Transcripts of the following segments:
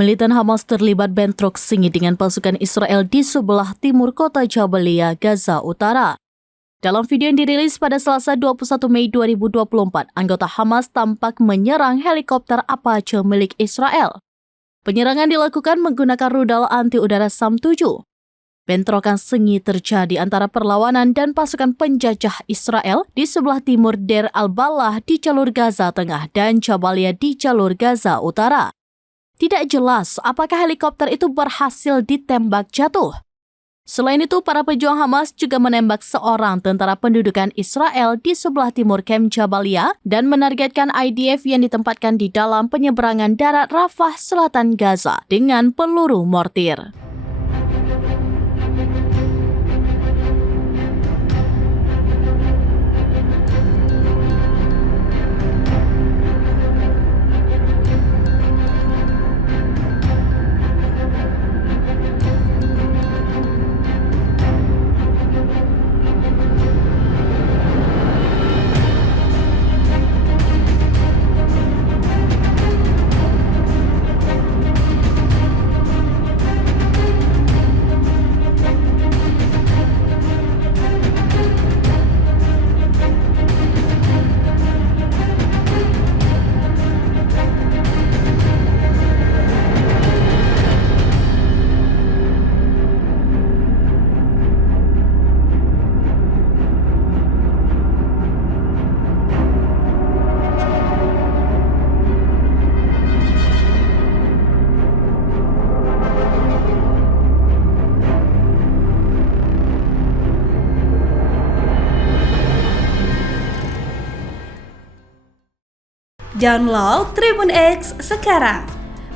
Militan Hamas terlibat bentrok sengit dengan pasukan Israel di sebelah timur kota Jabalia, Gaza Utara. Dalam video yang dirilis pada Selasa 21 Mei 2024, anggota Hamas tampak menyerang helikopter Apache milik Israel. Penyerangan dilakukan menggunakan rudal anti-udara SAM-7. Bentrokan sengit terjadi antara perlawanan dan pasukan penjajah Israel di sebelah timur Deir al-Balah di jalur Gaza Tengah dan Jabalia di jalur Gaza Utara. Tidak jelas apakah helikopter itu berhasil ditembak jatuh. Selain itu, para pejuang Hamas juga menembak seorang tentara pendudukan Israel di sebelah timur kamp Jabalia dan menargetkan IDF yang ditempatkan di dalam penyeberangan darat Rafah selatan Gaza dengan peluru mortir. Download Tribun X sekarang,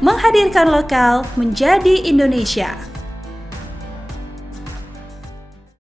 menghadirkan lokal menjadi Indonesia.